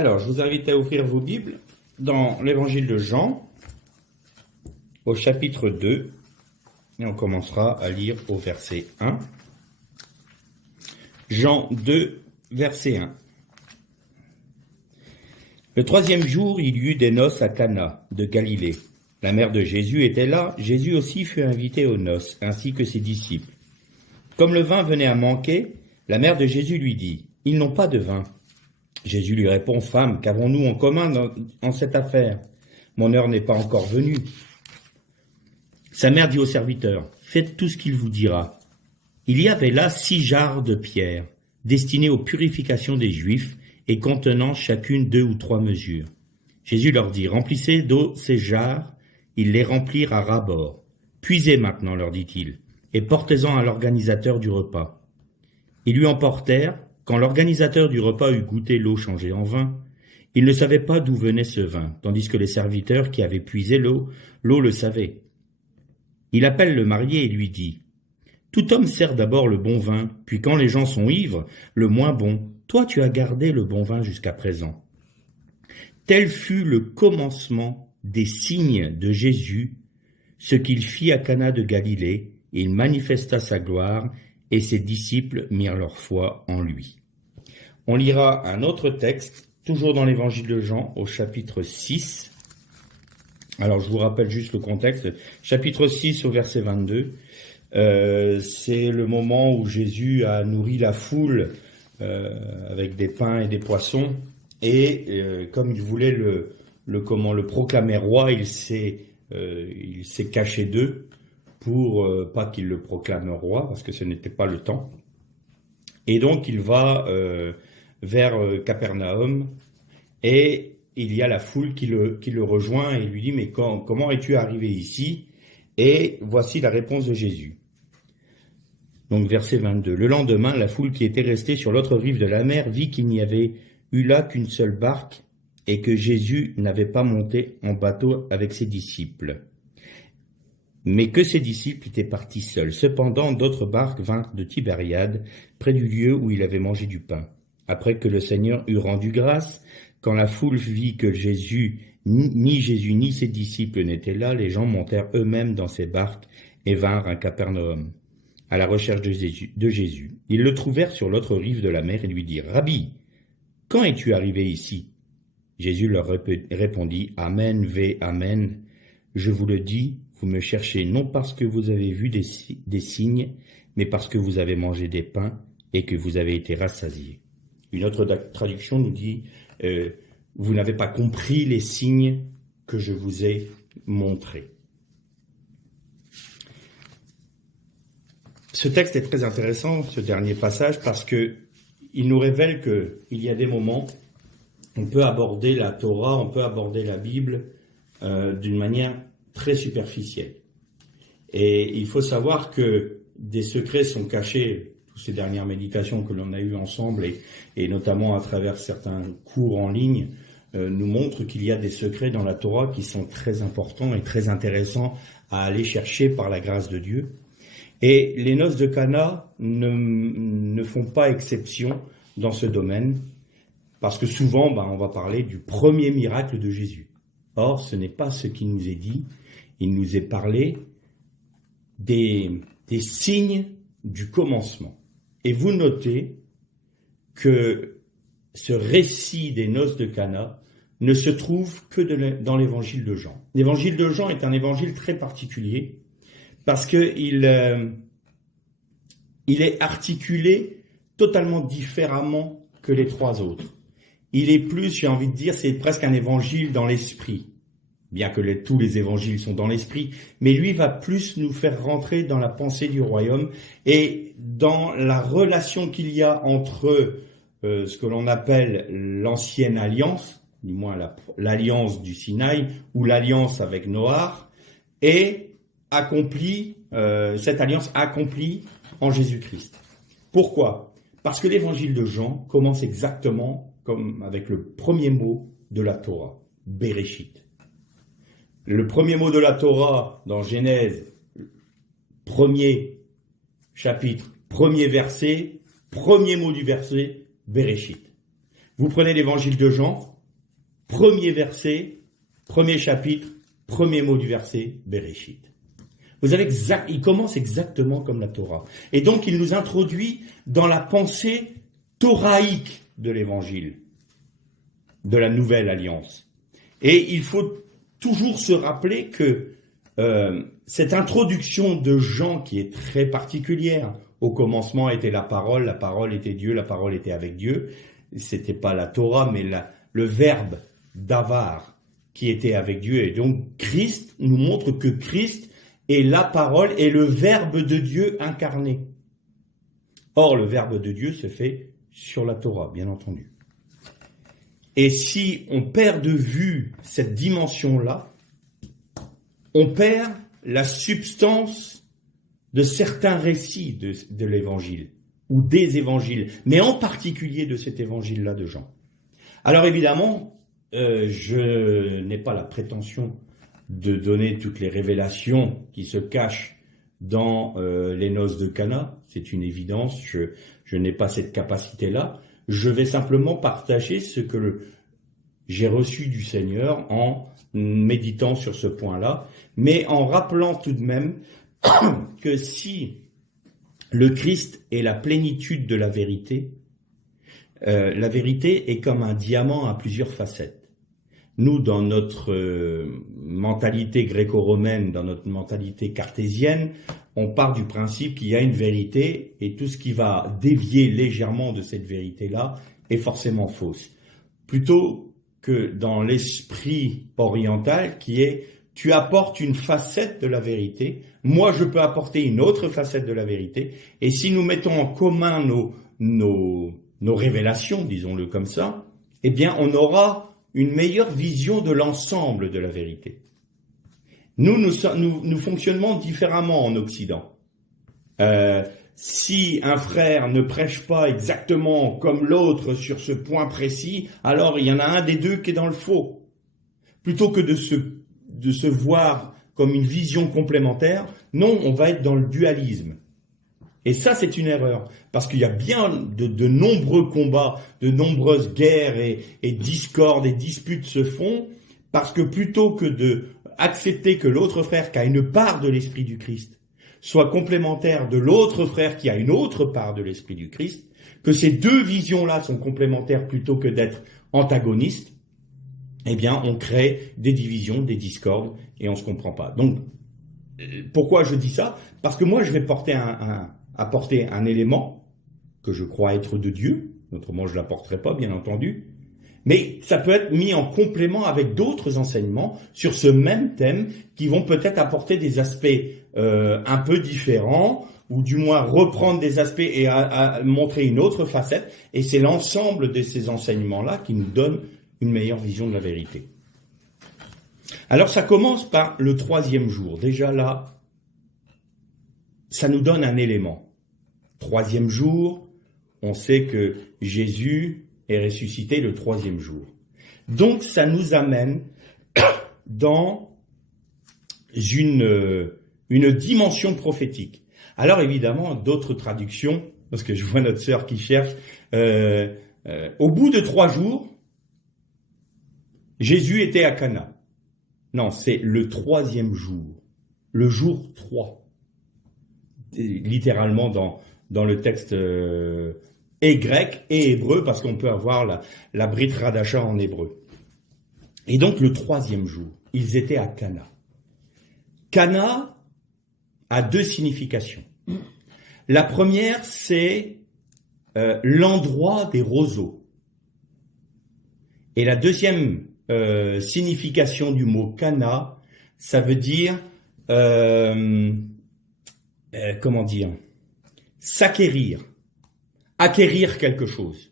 Alors, je vous invite à ouvrir vos Bibles dans l'évangile de Jean, au chapitre 2, et on commencera à lire au verset 1. Jean 2, verset 1. Le troisième jour, il y eut des noces à Cana de Galilée. La mère de Jésus était là. Jésus aussi fut invité aux noces, ainsi que ses disciples. Comme le vin venait à manquer, la mère de Jésus lui dit, « Ils n'ont pas de vin. » Jésus lui répond, « Femme, qu'avons-nous en commun en cette affaire? Mon heure n'est pas encore venue. » Sa mère dit au serviteur, « Faites tout ce qu'il vous dira. » Il y avait là 6 jarres de pierre, destinées aux purifications des Juifs et contenant chacune 2 ou 3 mesures. Jésus leur dit, « Remplissez d'eau ces jarres. » Ils les remplirent à ras-bord. « Puisez maintenant, leur dit-il, et portez-en à l'organisateur du repas. » Ils lui emportèrent. Quand l'organisateur du repas eut goûté l'eau changée en vin, il ne savait pas d'où venait ce vin, tandis que les serviteurs qui avaient puisé l'eau le savaient. Il appelle le marié et lui dit, « Tout homme sert d'abord le bon vin, puis quand les gens sont ivres, le moins bon. Toi, tu as gardé le bon vin jusqu'à présent. » Tel fut le commencement des signes de Jésus, ce qu'il fit à Cana de Galilée. Il manifesta sa gloire, et ses disciples mirent leur foi en lui. On lira un autre texte, toujours dans l'évangile de Jean, au chapitre 6. Alors, je vous rappelle juste le contexte. Chapitre 6 au verset 22. C'est le moment où Jésus a nourri la foule avec des pains et des poissons. Et comme il voulait le proclamer roi, il s'est caché d'eux pour pas qu'il le proclame roi, parce que ce n'était pas le temps. Et donc, il va vers Capernaum, et il y a la foule qui le rejoint et lui dit, « Mais comment es-tu arrivé ici ?» Et voici la réponse de Jésus. Donc, verset 22. Le lendemain, la foule qui était restée sur l'autre rive de la mer vit qu'il n'y avait eu là qu'une seule barque et que Jésus n'avait pas monté en bateau avec ses disciples, mais que ses disciples étaient partis seuls. Cependant, d'autres barques vinrent de Tibériade, près du lieu où il avait mangé du pain. Après que le Seigneur eut rendu grâce, quand la foule vit que ni Jésus ni ses disciples n'étaient là, les gens montèrent eux-mêmes dans ces barques et vinrent à Capernaum, à la recherche de Jésus. Ils le trouvèrent sur l'autre rive de la mer et lui dirent, « Rabbi, quand es-tu arrivé ici ?» Jésus leur répondit, « Amen, amen, je vous le dis, vous me cherchez non parce que vous avez vu des signes, mais parce que vous avez mangé des pains et que vous avez été rassasiés. » Une autre traduction nous dit, vous n'avez pas compris les signes que je vous ai montrés. Ce texte est très intéressant, ce dernier passage, parce que il nous révèle qu'il y a des moments, on peut aborder la Torah, on peut aborder la Bible d'une manière très superficielle. Et il faut savoir que des secrets sont cachés. Toutes ces dernières méditations que l'on a eues ensemble, et notamment à travers certains cours en ligne, nous montrent qu'il y a des secrets dans la Torah qui sont très importants et très intéressants à aller chercher par la grâce de Dieu. Et les noces de Cana ne font pas exception dans ce domaine, parce que souvent, on va parler du premier miracle de Jésus. Or, ce n'est pas ce qui nous est dit. Il nous est parlé des signes du commencement. Et vous notez que ce récit des noces de Cana ne se trouve que dans l'évangile de Jean. L'évangile de Jean est un évangile très particulier parce qu'il est articulé totalement différemment que les 3 autres. Il est plus, j'ai envie de dire, c'est presque un évangile dans l'esprit. Bien que tous les évangiles sont dans l'esprit, mais lui va plus nous faire rentrer dans la pensée du royaume et dans la relation qu'il y a entre ce que l'on appelle l'ancienne alliance, du moins l'alliance du Sinaï, ou l'alliance avec Noach, et cette alliance accomplie en Jésus-Christ. Pourquoi ? Parce que l'évangile de Jean commence exactement comme avec le premier mot de la Torah, Bereshit. Le premier mot de la Torah dans Genèse, premier chapitre, premier verset, premier mot du verset, Bereshit. Vous prenez l'évangile de Jean, premier verset, premier chapitre, premier mot du verset, Bereshit. Vous avez il commence exactement comme la Torah. Et donc, il nous introduit dans la pensée thoraïque de l'Évangile, de la Nouvelle Alliance. Et il faut toujours se rappeler que cette introduction de Jean, qui est très particulière, au commencement était la parole était Dieu, la parole était avec Dieu. C'était pas la Torah, mais le verbe davar qui était avec Dieu. Et donc, Christ nous montre que Christ est la parole et le verbe de Dieu incarné. Or, le verbe de Dieu se fait sur la Torah, bien entendu. Et si on perd de vue cette dimension-là, on perd la substance de certains récits de l'Évangile, ou des évangiles, mais en particulier de cet évangile-là de Jean. Alors évidemment, je n'ai pas la prétention de donner toutes les révélations qui se cachent dans les noces de Cana, c'est une évidence, je n'ai pas cette capacité-là. Je vais simplement partager ce que j'ai reçu du Seigneur en méditant sur ce point-là, mais en rappelant tout de même que si le Christ est la plénitude de la vérité est comme un diamant à plusieurs facettes. Nous, dans notre mentalité gréco-romaine, dans notre mentalité cartésienne, on part du principe qu'il y a une vérité et tout ce qui va dévier légèrement de cette vérité-là est forcément fausse. Plutôt que dans l'esprit oriental qui est « tu apportes une facette de la vérité, moi je peux apporter une autre facette de la vérité » et si nous mettons en commun nos révélations, disons-le comme ça, eh bien on aura une meilleure vision de l'ensemble de la vérité. Nous fonctionnons différemment en Occident. Si un frère ne prêche pas exactement comme l'autre sur ce point précis, alors il y en a un des deux qui est dans le faux. Plutôt que de se voir comme une vision complémentaire, non, on va être dans le dualisme. Et ça, c'est une erreur, parce qu'il y a bien de nombreux combats, de nombreuses guerres et discordes et disputes se font, parce que plutôt que de accepter que l'autre frère qui a une part de l'Esprit du Christ soit complémentaire de l'autre frère qui a une autre part de l'Esprit du Christ, que ces deux visions-là sont complémentaires plutôt que d'être antagonistes, eh bien, on crée des divisions, des discordes, et on se comprend pas. Donc, pourquoi je dis ça? Parce que moi, je vais apporter un élément que je crois être de Dieu, autrement je ne l'apporterai pas, bien entendu, mais ça peut être mis en complément avec d'autres enseignements sur ce même thème qui vont peut-être apporter des aspects un peu différents, ou du moins reprendre des aspects et à montrer une autre facette, et c'est l'ensemble de ces enseignements-là qui nous donne une meilleure vision de la vérité. Alors ça commence par le 3e jour. Déjà là, ça nous donne un élément. 3e jour, on sait que Jésus est ressuscité le 3e jour. Donc ça nous amène dans une dimension prophétique. Alors évidemment, d'autres traductions, parce que je vois notre sœur qui cherche, au bout de 3 jours, Jésus était à Cana. Non, c'est le 3e jour, le jour 3. Littéralement dans le texte et grec et hébreu, parce qu'on peut avoir la Brit Hadasha en hébreu. Et donc le 3e jour, ils étaient à Cana. Cana a 2 significations. La première, c'est l'endroit des roseaux. Et la deuxième signification du mot Cana, ça veut dire comment dire, s'acquérir, acquérir quelque chose.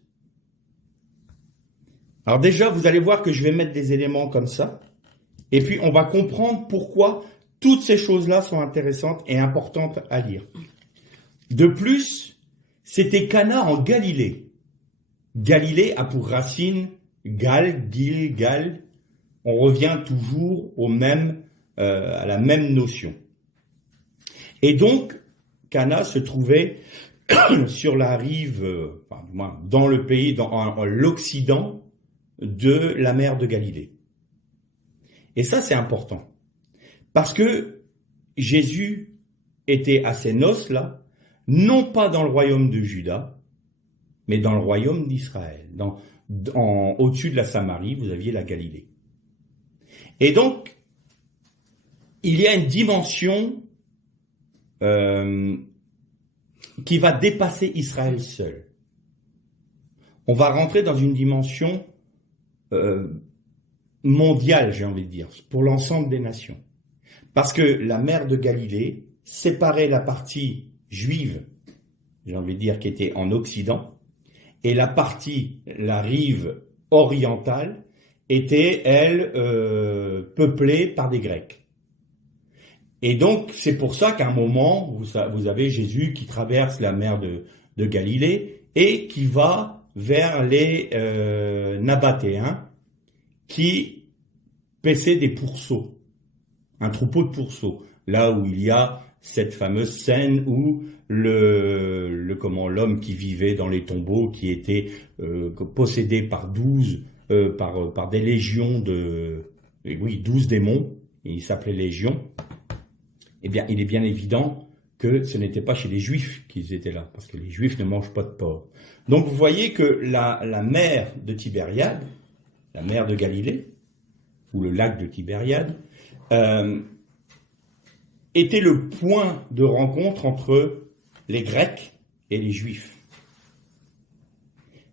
Alors déjà, vous allez voir que je vais mettre des éléments comme ça, et puis on va comprendre pourquoi toutes ces choses-là sont intéressantes et importantes à lire. De plus, c'était Cana en Galilée. Galilée a pour racine Gal, Gil, Gal. On revient toujours à la même notion. Et donc, Cana se trouvait sur la rive, dans le pays, dans l'Occident de la mer de Galilée. Et ça, c'est important. Parce que Jésus était à ces noces-là, non pas dans le royaume de Juda, mais dans le royaume d'Israël. Au-dessus de la Samarie, vous aviez la Galilée. Et donc, il y a une dimension qui va dépasser Israël seul. On va rentrer dans une dimension mondiale, j'ai envie de dire, pour l'ensemble des nations. Parce que la mer de Galilée séparait la partie juive, j'ai envie de dire, qui était en Occident, et la rive orientale, était, elle, peuplée par des Grecs. Et donc, c'est pour ça qu'à un moment, vous avez Jésus qui traverse la mer de Galilée et qui va vers les Nabatéens qui paissaient des pourceaux, un troupeau de pourceaux, là où il y a cette fameuse scène où l'homme qui vivait dans les tombeaux, qui était possédé par 12 par des légions 12 démons, et il s'appelait Légion. Eh bien, il est bien évident que ce n'était pas chez les Juifs qu'ils étaient là, parce que les Juifs ne mangent pas de porc. Donc vous voyez que la mer de Tibériade, la mer de Galilée, ou le lac de Tibériade, était le point de rencontre entre les Grecs et les Juifs.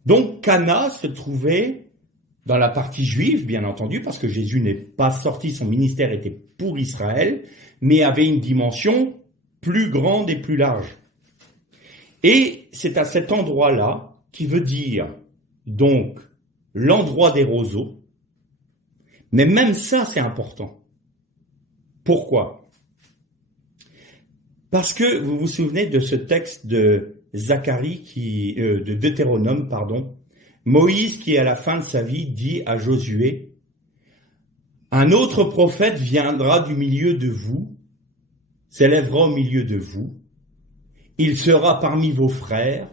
Donc Cana se trouvait dans la partie juive, bien entendu, parce que Jésus n'est pas sorti, son ministère était pour Israël, mais avait une dimension plus grande et plus large. Et c'est à cet endroit-là, qui veut dire donc l'endroit des roseaux, mais même ça c'est important. Pourquoi ? Parce que vous vous souvenez de ce texte de de Deutéronome, Moïse qui à la fin de sa vie dit à Josué, un autre prophète viendra du milieu de vous, s'élèvera au milieu de vous, il sera parmi vos frères,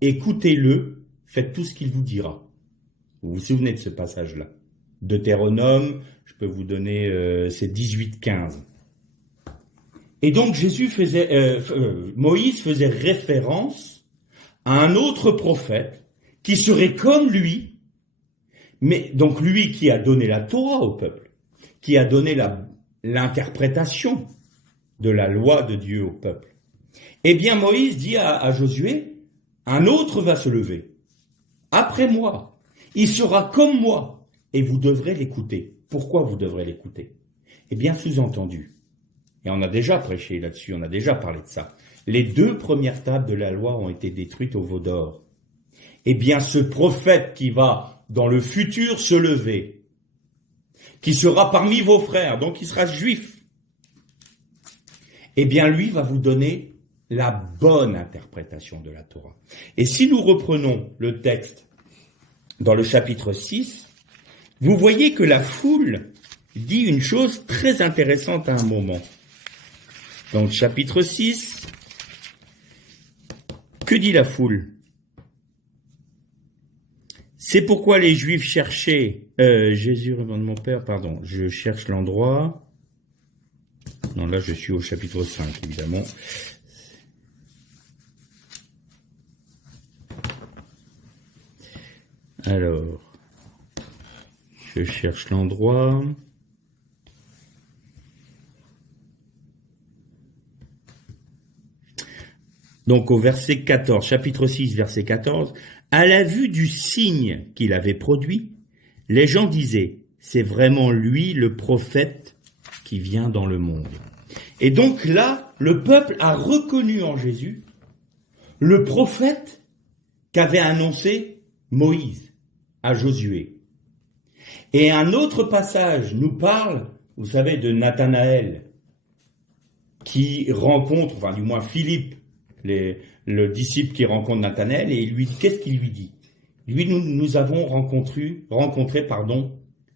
écoutez-le, faites tout ce qu'il vous dira. Vous vous souvenez de ce passage-là? Deutéronome, je peux vous donner, c'est 18-15. Et donc Moïse faisait référence à un autre prophète qui serait comme lui, mais donc lui qui a donné la Torah au peuple, qui a donné l'interprétation de la loi de Dieu au peuple. Eh bien Moïse dit à Josué, un autre va se lever, après moi, il sera comme moi, et vous devrez l'écouter. Pourquoi vous devrez l'écouter? Eh bien sous-entendu, et on a déjà prêché là-dessus, on a déjà parlé de ça, les 2 premières tables de la loi ont été détruites au veau d'or. Eh bien, ce prophète qui va, dans le futur, se lever, qui sera parmi vos frères, donc il sera juif, eh bien, lui va vous donner la bonne interprétation de la Torah. Et si nous reprenons le texte dans le chapitre 6, vous voyez que la foule dit une chose très intéressante à un moment. Donc, chapitre 6, que dit la foule ? C'est pourquoi les Juifs cherchaient... Jésus, revenant de mon Père, pardon, je cherche l'endroit. Non, là je suis au chapitre 5, évidemment. Alors, je cherche l'endroit. Donc au verset 14, chapitre 6, verset 14... À la vue du signe qu'il avait produit, les gens disaient, c'est vraiment lui le prophète qui vient dans le monde. Et donc là, le peuple a reconnu en Jésus le prophète qu'avait annoncé Moïse à Josué. Et un autre passage nous parle, vous savez, de Nathanaël, qui rencontre, enfin du moins Philippe, le disciple qui rencontre Nathanaël, et il lui dit, qu'est-ce qu'il lui dit? Nous avons rencontré,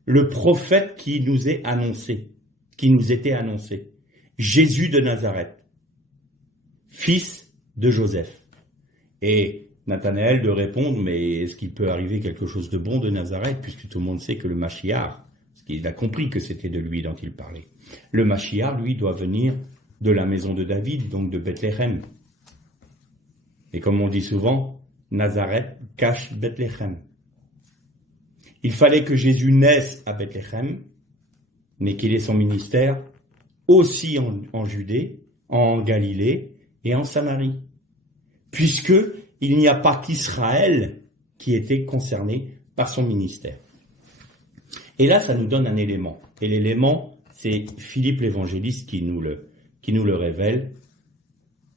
le prophète qui nous est annoncé, qui nous était annoncé, Jésus de Nazareth, fils de Joseph. Et Nathanaël de répondre, mais est-ce qu'il peut arriver quelque chose de bon de Nazareth, puisque tout le monde sait que le Mashiach, parce qu'il a compris que c'était de lui dont il parlait, le Mashiach, lui, doit venir de la maison de David, donc de Bethléem. Et comme on dit souvent, Nazareth cache Bethléem. Il fallait que Jésus naisse à Bethléem, mais qu'il ait son ministère aussi en Judée, en Galilée et en Samarie. Puisque il n'y a pas qu'Israël qui était concerné par son ministère. Et là, ça nous donne un élément. Et l'élément, c'est Philippe l'évangéliste qui nous le révèle.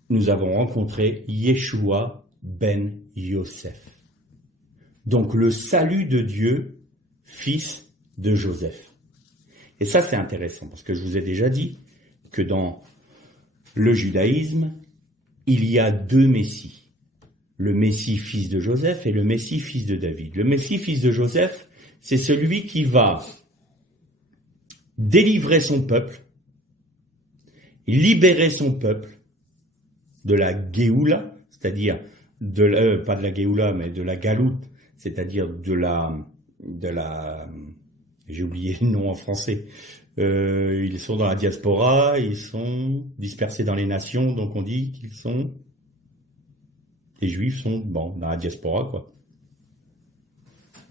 Nous avons rencontré Yeshua ben Yosef. Donc le salut de Dieu, fils de Joseph. Et ça, c'est intéressant, parce que je vous ai déjà dit que dans le judaïsme, il y a deux Messies. Le Messie fils de Joseph et le Messie fils de David. Le Messie fils de Joseph, c'est celui qui va délivrer son peuple, libérer son peuple de la Géoula, c'est-à-dire pas de la Géoula, mais de la Galoute, c'est-à-dire de la j'ai oublié le nom en français. Ils sont dans la diaspora, ils sont dispersés dans les nations, donc on dit qu'ils sont... Les Juifs sont, dans la diaspora, quoi.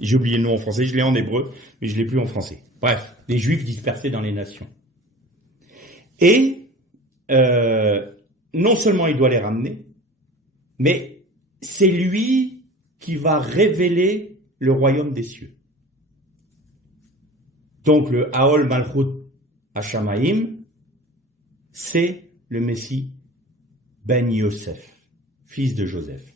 J'ai oublié le nom en français, je l'ai en hébreu, mais je l'ai plus en français. Bref, les Juifs dispersés dans les nations. Et non seulement il doit les ramener, mais c'est lui qui va révéler le royaume des cieux. Donc le Haol Malchut Hashamaim, c'est le Messie ben Yosef, fils de Joseph.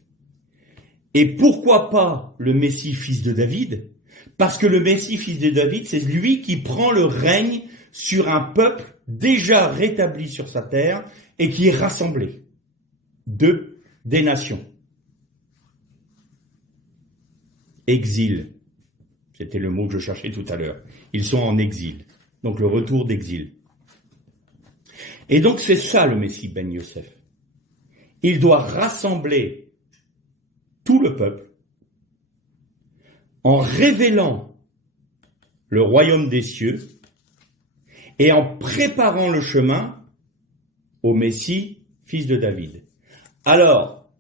Et pourquoi pas le Messie fils de David? Parce que le Messie fils de David, c'est lui qui prend le règne sur un peuple déjà rétabli sur sa terre et qui est rassemblé des nations. Exil, c'était le mot que je cherchais tout à l'heure. Ils sont en exil, donc le retour d'exil. Et donc c'est ça le Messie ben Yosef. Il doit rassembler tout le peuple en révélant le royaume des cieux et en préparant le chemin au Messie, fils de David. Alors,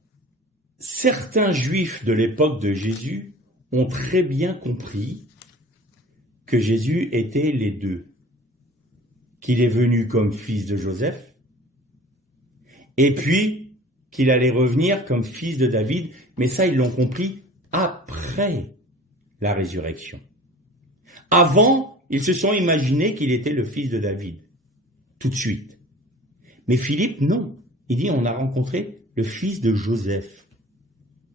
certains juifs de l'époque de Jésus ont très bien compris que Jésus était les deux, qu'il est venu comme fils de Joseph, et puis qu'il allait revenir comme fils de David, mais ça ils l'ont compris après la résurrection. Avant, ils se sont imaginés qu'il était le fils de David, tout de suite. Mais Philippe, non. Il dit, on a rencontré le fils de Joseph.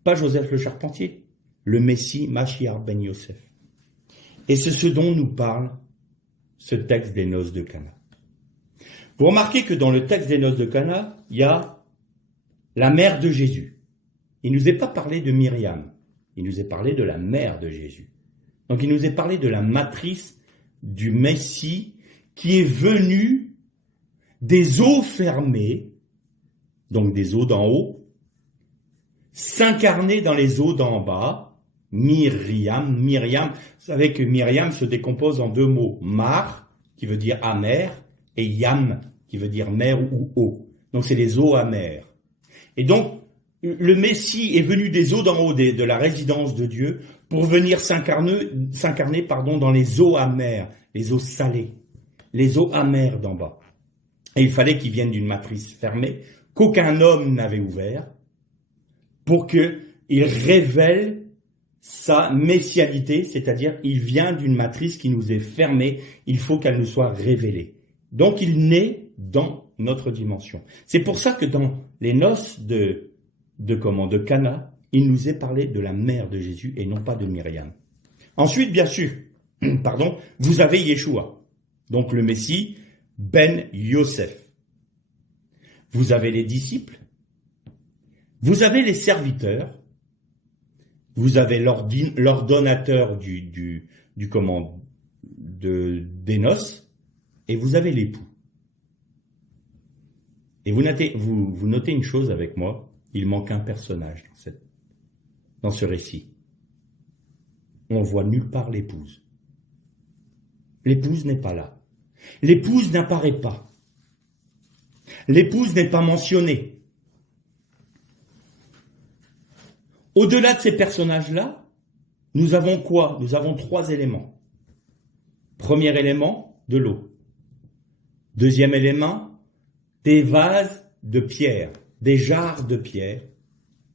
Pas Joseph le charpentier, le Messie Mashiach ben Yosef. Et c'est ce dont nous parle ce texte des noces de Cana. Vous remarquez que dans le texte des noces de Cana, il y a la mère de Jésus. Il ne nous est pas parlé de Myriam, il nous est parlé de la mère de Jésus. Donc il nous est parlé de la matrice du Messie qui est venu des eaux fermées, donc des eaux d'en haut, s'incarner dans les eaux d'en bas. Myriam, vous savez que Myriam se décompose en deux mots, mar, qui veut dire amer, et yam, qui veut dire mer ou eau. Donc c'est les eaux amères. Et donc, le Messie est venu des eaux d'en haut, de la résidence de Dieu, pour venir s'incarner dans les eaux amères, les eaux salées, les eaux amères d'en bas. Et il fallait qu'il vienne d'une matrice fermée, qu'aucun homme n'avait ouvert, pour qu'il révèle sa messialité, c'est-à-dire il vient d'une matrice qui nous est fermée, il faut qu'elle nous soit révélée. Donc il naît dans notre dimension. C'est pour ça que dans les noces de Cana, il nous est parlé de la mère de Jésus et non pas de Myriam. Ensuite, bien sûr, vous avez Yeshua, donc le Messie ben Yosef. Vous avez les disciples, vous avez les serviteurs, vous avez l'ordonnateur des noces, et vous avez l'époux. Et vous notez une chose avec moi, il manque un personnage dans ce récit. On ne voit nulle part l'épouse. L'épouse n'est pas là. L'épouse n'apparaît pas. L'épouse n'est pas mentionnée. Au-delà de ces personnages-là, nous avons quoi? Nous avons 3 éléments. Premier élément, de l'eau. Deuxième élément, des vases de pierre, des jarres de pierre.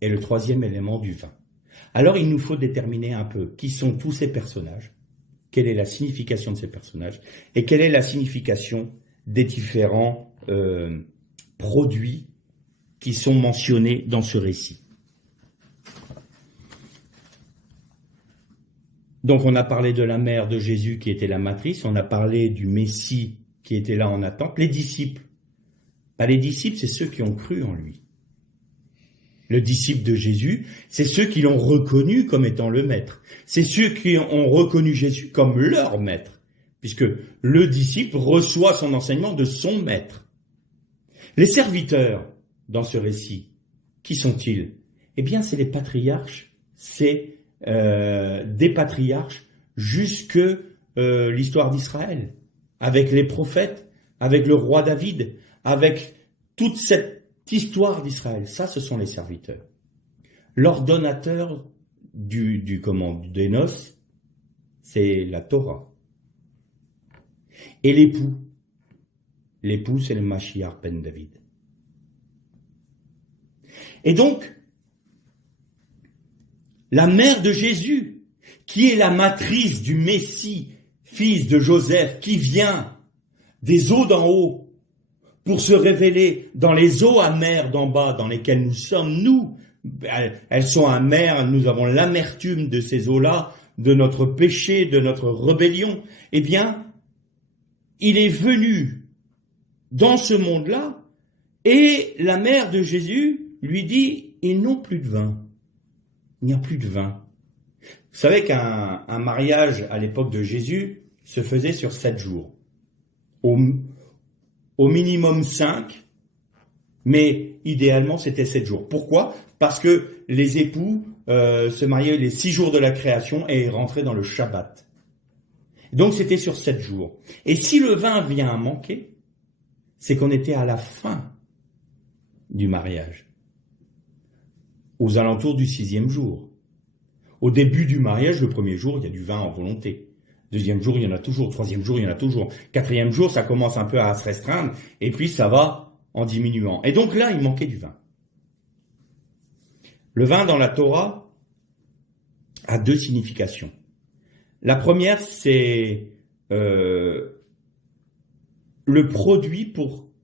Et le troisième élément, du vin. Alors il nous faut déterminer un peu qui sont tous ces personnages, quelle est la signification de ces personnages, et quelle est la signification des différents produits qui sont mentionnés dans ce récit. Donc on a parlé de la mère de Jésus qui était la matrice, on a parlé du Messie qui était là en attente. Les disciples, les disciples, c'est ceux qui ont cru en lui. Le disciple de Jésus, c'est ceux qui l'ont reconnu comme étant le maître. C'est ceux qui ont reconnu Jésus comme leur maître, puisque le disciple reçoit son enseignement de son maître. Les serviteurs, dans ce récit, qui sont-ils? Eh bien, c'est les patriarches, c'est des patriarches jusque l'histoire d'Israël, avec les prophètes, avec le roi David, avec toute cette histoire d'Israël. Ça, ce sont les serviteurs. L'ordonnateur des noces, c'est la Torah. Et l'époux, c'est le Mashiach ben David. Et donc, la mère de Jésus, qui est la matrice du Messie, fils de Joseph, qui vient des eaux d'en haut pour se révéler dans les eaux amères d'en bas dans lesquelles nous sommes, nous. Elles sont amères, nous avons l'amertume de ces eaux-là, de notre péché, de notre rébellion. Eh bien, il est venu dans ce monde-là et la mère de Jésus lui dit, ils n'ont plus de vin. Il n'y a plus de vin. Vous savez qu'un mariage à l'époque de Jésus se faisait sur 7 jours. Au minimum 5, mais idéalement c'était 7 jours. Pourquoi? Parce que les époux se mariaient les 6 jours de la création et rentraient dans le Shabbat. Donc c'était sur 7 jours. Et si le vin vient à manquer, c'est qu'on était à la fin du mariage. Aux alentours du 6e jour. Au début du mariage, le premier jour, il y a du vin en volonté. Deuxième jour, il y en a toujours. Troisième jour, il y en a toujours. Quatrième jour, ça commence un peu à se restreindre. Et puis, ça va en diminuant. Et donc là, il manquait du vin. Le vin dans la Torah a 2 significations. La première, c'est le produit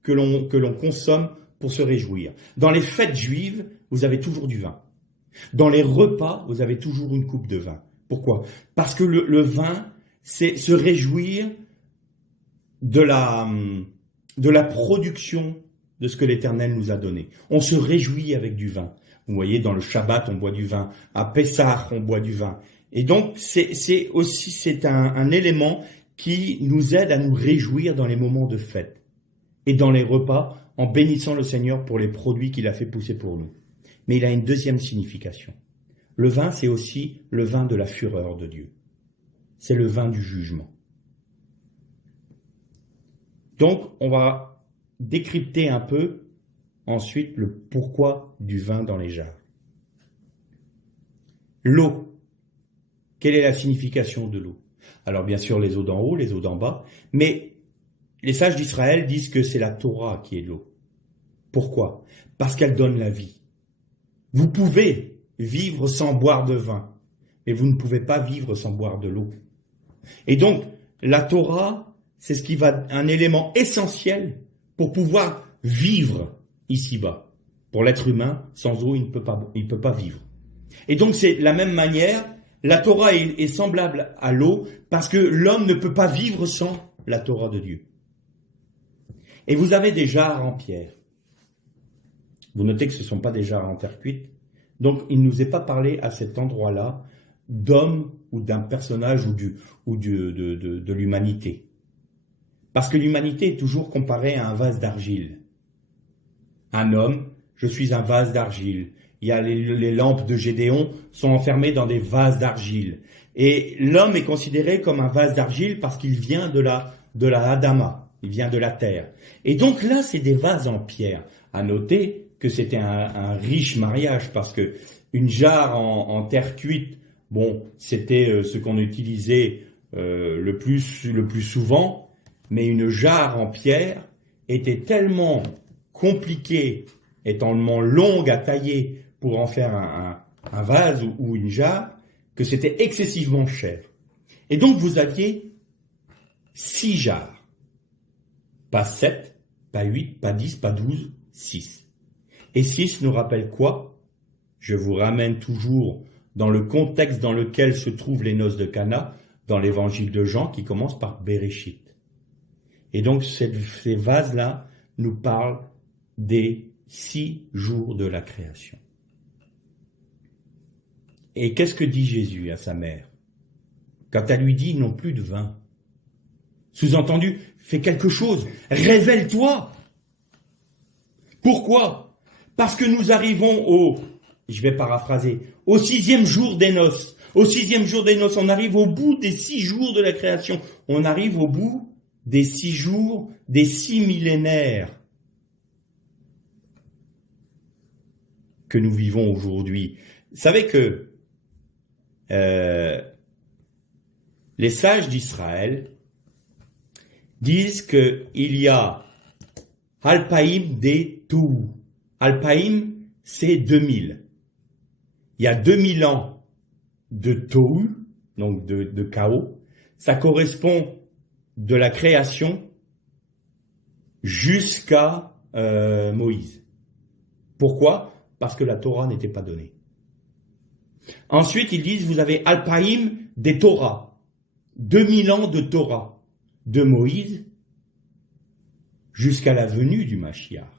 que l'on consomme pour se réjouir. Dans les fêtes juives, vous avez toujours du vin. Dans les repas, vous avez toujours une coupe de vin. Pourquoi? Parce que le vin, c'est se réjouir de la production de ce que l'Éternel nous a donné. On se réjouit avec du vin. Vous voyez, dans le Shabbat, on boit du vin. À Pessah, on boit du vin. Et donc, c'est un élément qui nous aide à nous réjouir dans les moments de fête et dans les repas, en bénissant le Seigneur pour les produits qu'il a fait pousser pour nous. Mais il a une deuxième signification. Le vin, c'est aussi le vin de la fureur de Dieu. C'est le vin du jugement. Donc, on va décrypter un peu ensuite le pourquoi du vin dans les jarres. L'eau. Quelle est la signification de l'eau? Alors bien sûr, les eaux d'en haut, les eaux d'en bas, mais les sages d'Israël disent que c'est la Torah qui est l'eau. Pourquoi? Parce qu'elle donne la vie. Vous pouvez vivre sans boire de vin, mais vous ne pouvez pas vivre sans boire de l'eau. Et donc, la Torah, c'est un élément essentiel pour pouvoir vivre ici-bas. Pour l'être humain, sans eau, il ne peut pas vivre. Et donc, c'est de la même manière, la Torah est semblable à l'eau parce que l'homme ne peut pas vivre sans la Torah de Dieu. Et vous avez des jarres en pierre. Vous notez que ce ne sont pas des jarres en terre cuite. Donc, il ne nous est pas parlé à cet endroit-là d'homme ou d'un personnage ou de l'humanité. Parce que l'humanité est toujours comparée à un vase d'argile. Un homme, je suis un vase d'argile. il y a les lampes de Gédéon sont enfermées dans des vases d'argile. Et l'homme est considéré comme un vase d'argile parce qu'il vient de la Adama, il vient de la terre. Et donc là, c'est des vases en pierre. À noter que c'était un riche mariage parce que une jarre en terre cuite, bon, c'était ce qu'on utilisait le plus souvent, mais une jarre en pierre était tellement compliquée, est tellement longue à tailler pour en faire un vase ou une jarre, que c'était excessivement cher. Et donc vous aviez 6 jarres. Pas 7, pas 8, pas 10, pas 12, 6. Et 6 nous rappelle quoi? Je vous ramène toujours dans le contexte dans lequel se trouvent les noces de Cana, dans l'évangile de Jean, qui commence par Béréchit. Et donc ces vases-là nous parlent des 6 jours de la création. Et qu'est-ce que dit Jésus à sa mère quand elle lui dit « ils n'ont plus de vin ». Sous-entendu, fais quelque chose, révèle-toi. Pourquoi? Parce que nous arrivons je vais paraphraser, au 6e jour des noces. Au 6e jour des noces, on arrive au bout des 6 jours de la création. On arrive au bout des 6 jours, des 6 millénaires que nous vivons aujourd'hui. Vous savez que les sages d'Israël disent qu'il y a Alpaïm des Tou. Alpaïm, c'est 2000. Il y a 2000 ans de Tohu, donc de chaos. Ça correspond de la création jusqu'à Moïse. Pourquoi? Parce que la Torah n'était pas donnée. Ensuite, ils disent, vous avez Alpaïm des Torah. 2000 ans de Torah. De Moïse jusqu'à la venue du Mashiach.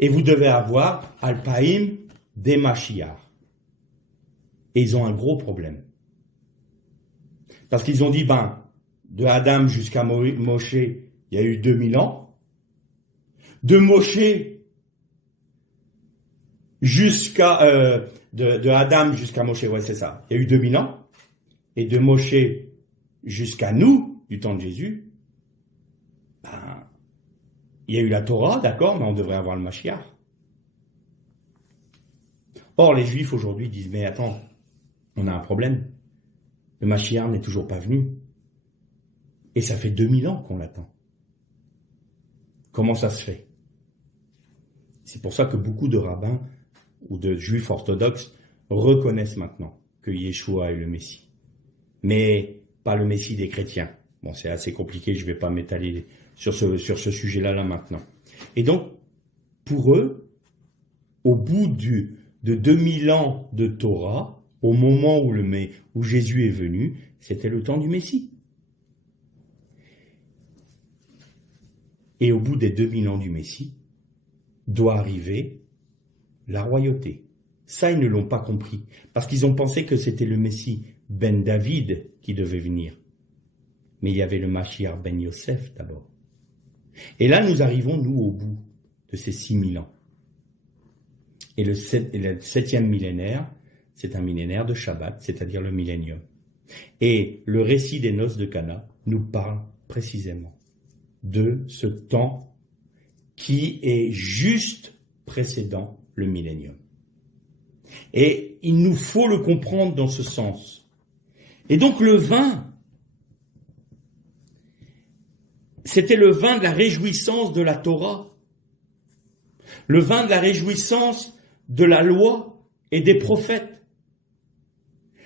Et vous devez avoir Alpaïm des Mashiach. Et ils ont un gros problème. Parce qu'ils ont dit, de Adam jusqu'à Moshe, il y a eu 2000 ans. De Moshe jusqu'à... de Adam jusqu'à Moshe, ouais, c'est ça. Il y a eu 2000 ans. Et de Moshe jusqu'à nous, du temps de Jésus, il y a eu la Torah, d'accord, mais on devrait avoir le Mashiach. Or, les Juifs aujourd'hui disent, mais attends, on a un problème. Le Mashiach n'est toujours pas venu. Et ça fait 2000 ans qu'on l'attend. Comment ça se fait? C'est pour ça que beaucoup de rabbins ou de Juifs orthodoxes reconnaissent maintenant que Yeshua est le Messie. Mais pas le Messie des chrétiens. Bon, c'est assez compliqué, je ne vais pas m'étaler sur ce sujet-là maintenant. Et donc, pour eux, au bout de 2000 ans de Torah, au moment où Jésus est venu, c'était le temps du Messie. Et au bout des 2000 ans du Messie, doit arriver la royauté. Ça, ils ne l'ont pas compris, parce qu'ils ont pensé que c'était le Messie Ben David qui devait venir. Mais il y avait le Mashiach Ben Yosef d'abord. Et là, nous arrivons, nous, au bout de ces 6000 ans. Et le 7e millénaire, c'est un millénaire de Shabbat, c'est-à-dire le millénium. Et le récit des noces de Cana nous parle précisément de ce temps qui est juste précédent le millénium. Et il nous faut le comprendre dans ce sens. Et donc le vin, c'était le vin de la réjouissance de la Torah, le vin de la réjouissance de la loi et des prophètes.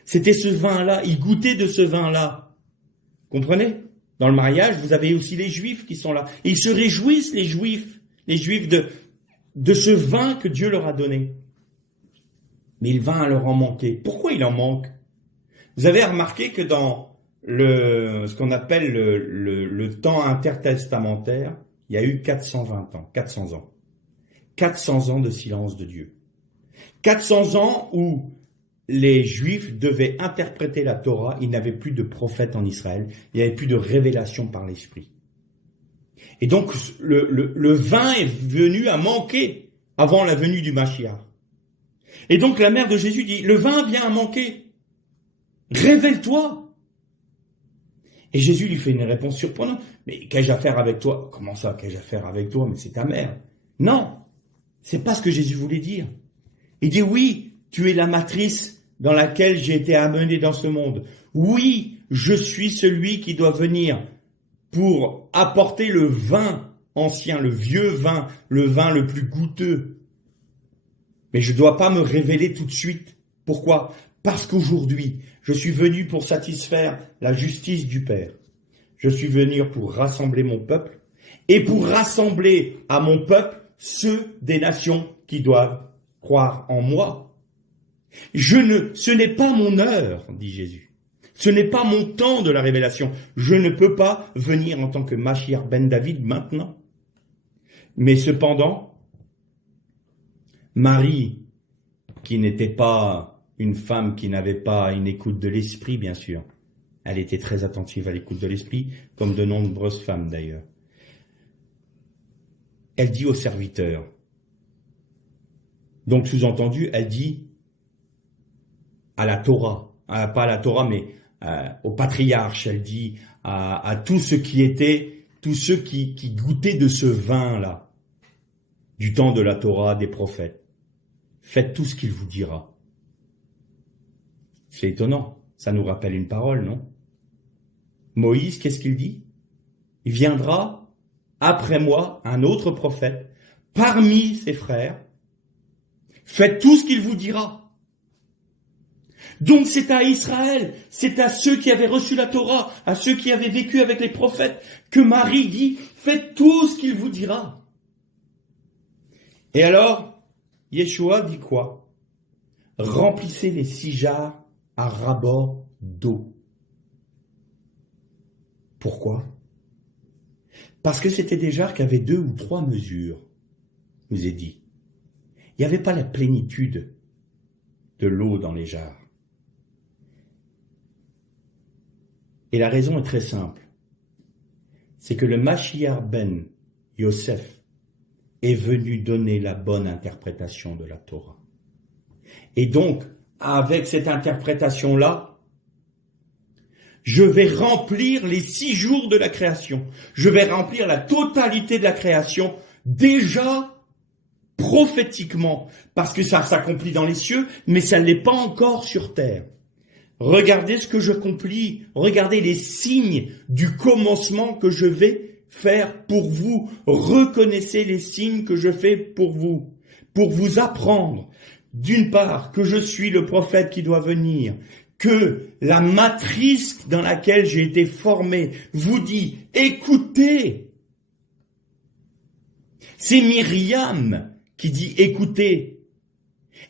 C'était ce vin-là, ils goûtaient de ce vin-là. Comprenez? Dans le mariage, vous avez aussi les Juifs qui sont là. Et ils se réjouissent, les Juifs de ce vin que Dieu leur a donné. Mais le vin leur en manquait. Pourquoi il en manque? Vous avez remarqué que dans ce qu'on appelle le temps intertestamentaire, il y a eu 420 ans, 400 ans. 400 ans de silence de Dieu. 400 ans où les Juifs devaient interpréter la Torah, il n'y avait plus de prophète en Israël, il n'y avait plus de révélation par l'Esprit. Et donc le vin est venu à manquer avant la venue du Mashiach. Et donc la mère de Jésus dit, le vin vient à manquer. Révèle-toi. Et Jésus lui fait une réponse surprenante. Mais qu'ai-je à faire avec toi? Comment ça, qu'ai-je à faire avec toi? Mais c'est ta mère. Non, c'est pas ce que Jésus voulait dire. Il dit, oui, tu es la matrice dans laquelle j'ai été amené dans ce monde. Oui, je suis celui qui doit venir pour apporter le vin ancien, le vieux vin, le vin le plus goûteux. Mais je ne dois pas me révéler tout de suite. Pourquoi? Parce qu'aujourd'hui, je suis venu pour satisfaire la justice du Père. Je suis venu pour rassembler mon peuple et pour rassembler à mon peuple ceux des nations qui doivent croire en moi. Ce n'est pas mon heure, dit Jésus. Ce n'est pas mon temps de la révélation. Je ne peux pas venir en tant que Mashiach ben David maintenant. Mais cependant, Marie, qui n'était pas une femme qui n'avait pas une écoute de l'esprit, bien sûr. Elle était très attentive à l'écoute de l'esprit, comme de nombreuses femmes d'ailleurs. Elle dit au serviteur. Donc sous-entendu, elle dit à la Torah, pas à la Torah, mais au patriarche, elle dit à tous ceux qui étaient, tous ceux qui goûtaient de ce vin-là, du temps de la Torah, des prophètes. Faites tout ce qu'il vous dira. C'est étonnant, ça nous rappelle une parole, non? Moïse, qu'est-ce qu'il dit? Il viendra après moi un autre prophète, parmi ses frères. Faites tout ce qu'il vous dira. Donc c'est à Israël, c'est à ceux qui avaient reçu la Torah, à ceux qui avaient vécu avec les prophètes, que Marie dit, faites tout ce qu'il vous dira. Et alors, Yeshua dit quoi? Remplissez les 6 jarres à ras-bord d'eau. Pourquoi? Parce que c'était des jarres qui avaient 2 ou 3 mesures, je vous ai dit. Il n'y avait pas la plénitude de l'eau dans les jarres. Et la raison est très simple. C'est que le Mashiach ben Yosef est venu donner la bonne interprétation de la Torah. Et donc, avec cette interprétation-là, je vais remplir les 6 jours de la création. Je vais remplir la totalité de la création déjà prophétiquement, parce que ça s'accomplit dans les cieux, mais ça ne l'est pas encore sur terre. Regardez ce que j'accomplis, regardez les signes du commencement que je vais faire pour vous. Reconnaissez les signes que je fais pour vous apprendre, d'une part, que je suis le prophète qui doit venir, que la matrice dans laquelle j'ai été formé vous dit, écoutez. C'est Myriam qui dit écoutez.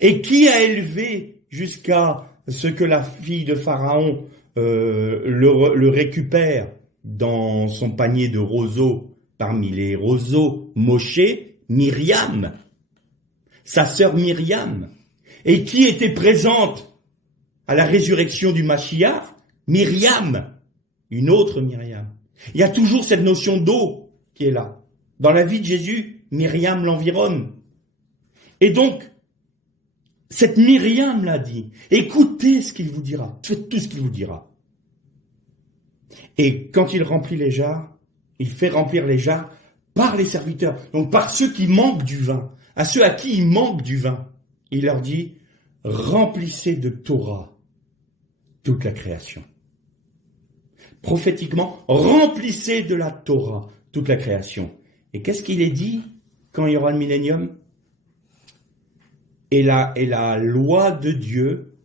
Et qui a élevé jusqu'à ce que la fille de Pharaon le récupère dans son panier de roseaux, parmi les roseaux Moshe, Myriam, sa sœur Myriam. Et qui était présente à la résurrection du Mashiach? Myriam, une autre Myriam. Il y a toujours cette notion d'eau qui est là. Dans la vie de Jésus, Myriam l'environne. Et donc, cette Myriam l'a dit, écoutez ce qu'il vous dira, faites tout ce qu'il vous dira. Et quand il remplit les jarres, il fait remplir les jarres par les serviteurs, donc par ceux qui manquent du vin, à ceux à qui il manque du vin. Il leur dit, remplissez de Torah toute la création. Prophétiquement, remplissez de la Torah toute la création. Et qu'est-ce qu'il est dit quand il y aura le millénium? Et la loi de Dieu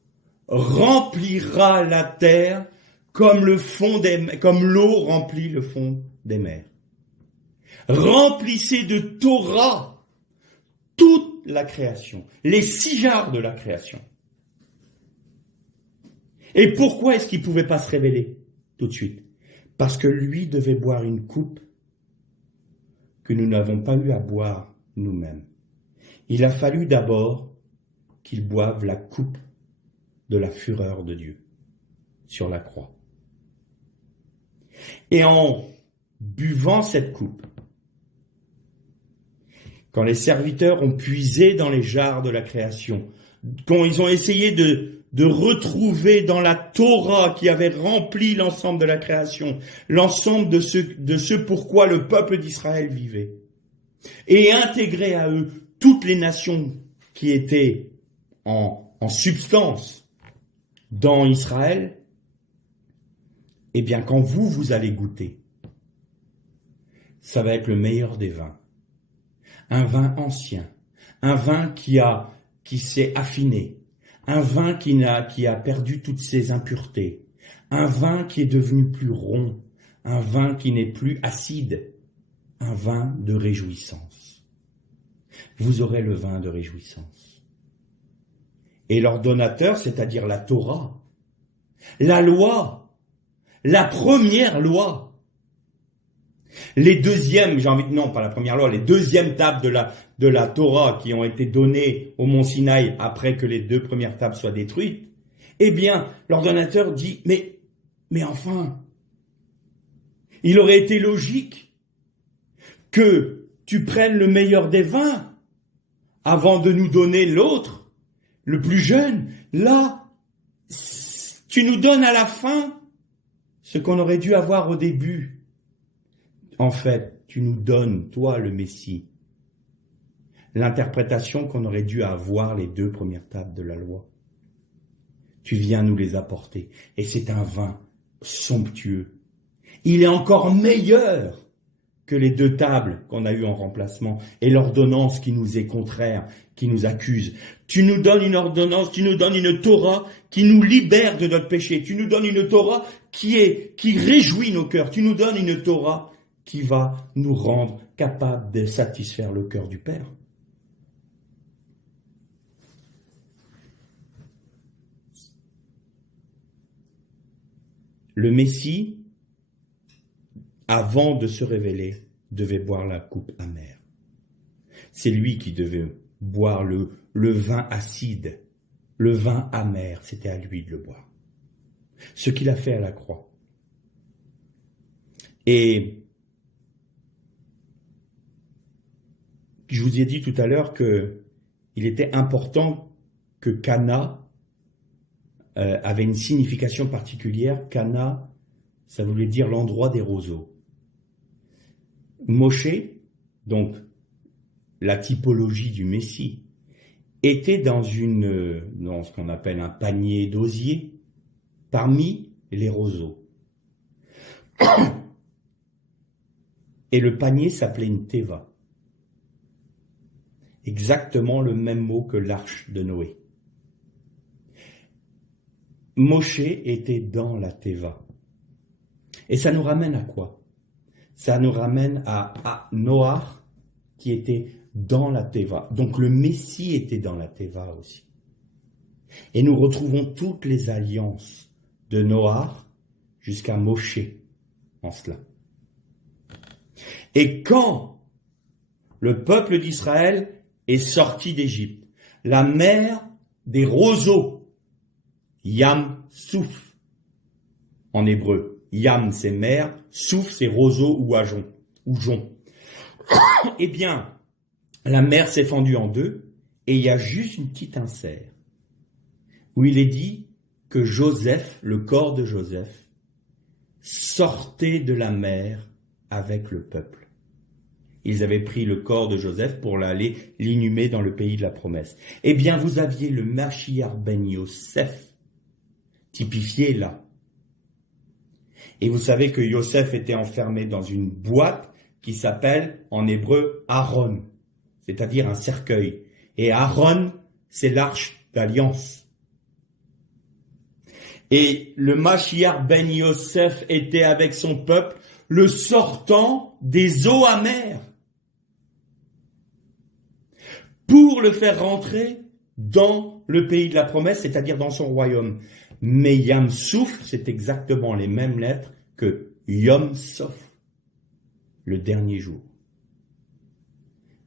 remplira la terre comme l'eau remplit le fond des mers. Remplissez de Torah toute la création, les 6 jarres de la création. Et pourquoi est-ce qu'il ne pouvait pas se révéler tout de suite? Parce que lui devait boire une coupe que nous n'avons pas eu à boire nous-mêmes. Il a fallu d'abord qu'il boive la coupe de la fureur de Dieu sur la croix. Et en buvant cette coupe, quand les serviteurs ont puisé dans les jarres de la création, quand ils ont essayé de retrouver dans la Torah qui avait rempli l'ensemble de la création, l'ensemble de ce pourquoi le peuple d'Israël vivait, et intégrer à eux toutes les nations qui étaient en substance dans Israël, eh bien quand vous allez goûter, ça va être le meilleur des vins. Un vin ancien, un vin qui s'est affiné, un vin qui a perdu toutes ses impuretés, un vin qui est devenu plus rond, un vin qui n'est plus acide, un vin de réjouissance. Vous aurez le vin de réjouissance. Et l'ordonnateur, c'est-à-dire la Torah, la loi, la première loi, les deuxièmes, non pas la première loi, les deuxièmes tables de la Torah qui ont été données au mont Sinaï après que les 2 premières tables soient détruites, eh bien, l'ordonnateur dit, mais enfin, il aurait été logique que tu prennes le meilleur des vins avant de nous donner l'autre, le plus jeune. Là, tu nous donnes à la fin ce qu'on aurait dû avoir au début. En fait, tu nous donnes, toi, le Messie, l'interprétation qu'on aurait dû avoir les 2 premières tables de la loi. Tu viens nous les apporter. Et c'est un vin somptueux. Il est encore meilleur que les 2 tables qu'on a eues en remplacement et l'ordonnance qui nous est contraire, qui nous accuse. Tu nous donnes une ordonnance, tu nous donnes une Torah qui nous libère de notre péché. Tu nous donnes une Torah qui réjouit nos cœurs. Tu nous donnes une Torah qui va nous rendre capables de satisfaire le cœur du Père. Le Messie, avant de se révéler, devait boire la coupe amère. C'est lui qui devait boire le vin acide, le vin amer, c'était à lui de le boire. Ce qu'il a fait à la croix. Et je vous ai dit tout à l'heure qu'il était important que Cana avait une signification particulière. Cana, ça voulait dire l'endroit des roseaux. Moshe, donc la typologie du Messie, était dans ce qu'on appelle un panier d'osier, parmi les roseaux. Et le panier s'appelait une teva. Exactement le même mot que l'arche de Noé. Moshe était dans la teva. Et ça nous ramène à quoi? Ça nous ramène à Noach qui était dans la teva. Donc le Messie était dans la teva aussi. Et nous retrouvons toutes les alliances de Noach jusqu'à Moshe en cela. Et quand le peuple d'Israël est sorti d'Égypte, la mer des roseaux, Yam Souf en hébreu. Yam c'est mer, Souf c'est roseau ou ajon, ou jon. Eh bien, la mer s'est fendue en 2 et il y a juste une petite insert où il est dit que Joseph, le corps de Joseph, sortait de la mer avec le peuple. Ils avaient pris le corps de Joseph pour l'aller l'inhumer dans le pays de la promesse. Eh bien, vous aviez le Mashiach ben Yosef typifié là. Et vous savez que Yosef était enfermé dans une boîte qui s'appelle en hébreu Aaron, c'est-à-dire un cercueil. Et Aaron, c'est l'arche d'alliance. Et le Mashiach ben Yosef était avec son peuple, le sortant des eaux amères, pour le faire rentrer dans le pays de la promesse, c'est-à-dire dans son royaume. Mais Yam Souf, c'est exactement les mêmes lettres que Yom Sof, le dernier jour.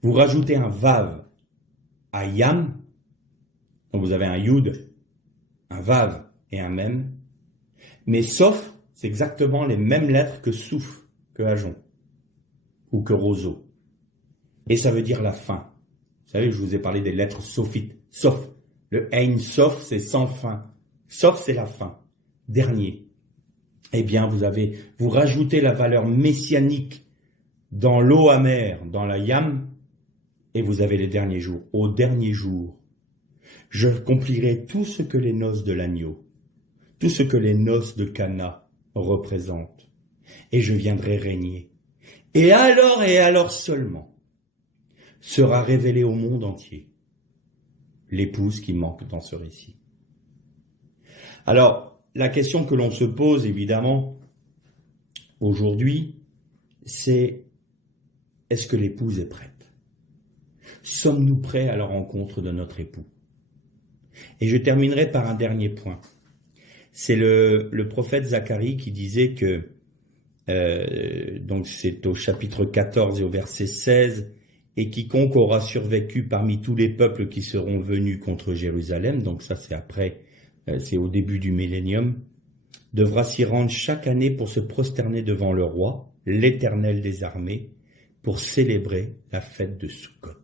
Vous rajoutez un Vav à Yam, donc vous avez un Yud, un Vav et un Mem, mais Sof, c'est exactement les mêmes lettres que Souf, que Ajon, ou que Roseau. Et ça veut dire la fin. Vous savez, je vous ai parlé des lettres sophites, Sof, Le Ein Sof, c'est sans fin. Sof, c'est la fin. Dernier. Eh bien, vous rajoutez la valeur messianique dans l'eau amère, dans la Yam, et vous avez les derniers jours. Au dernier jour, je accomplirai tout ce que les noces de l'agneau, tout ce que les noces de Cana représentent, et je viendrai régner. Et alors seulement, sera révélée au monde entier l'épouse qui manque dans ce récit. Alors, la question que l'on se pose évidemment aujourd'hui, c'est est-ce que l'épouse est prête? Sommes-nous prêts à la rencontre de notre époux? Et je terminerai par un dernier point. C'est le prophète Zacharie qui disait que, donc c'est au chapitre 14 et au verset 16, et quiconque aura survécu parmi tous les peuples qui seront venus contre Jérusalem, donc ça c'est après, c'est au début du millénium, devra s'y rendre chaque année pour se prosterner devant le roi, l'Éternel des armées, pour célébrer la fête de Sukkot.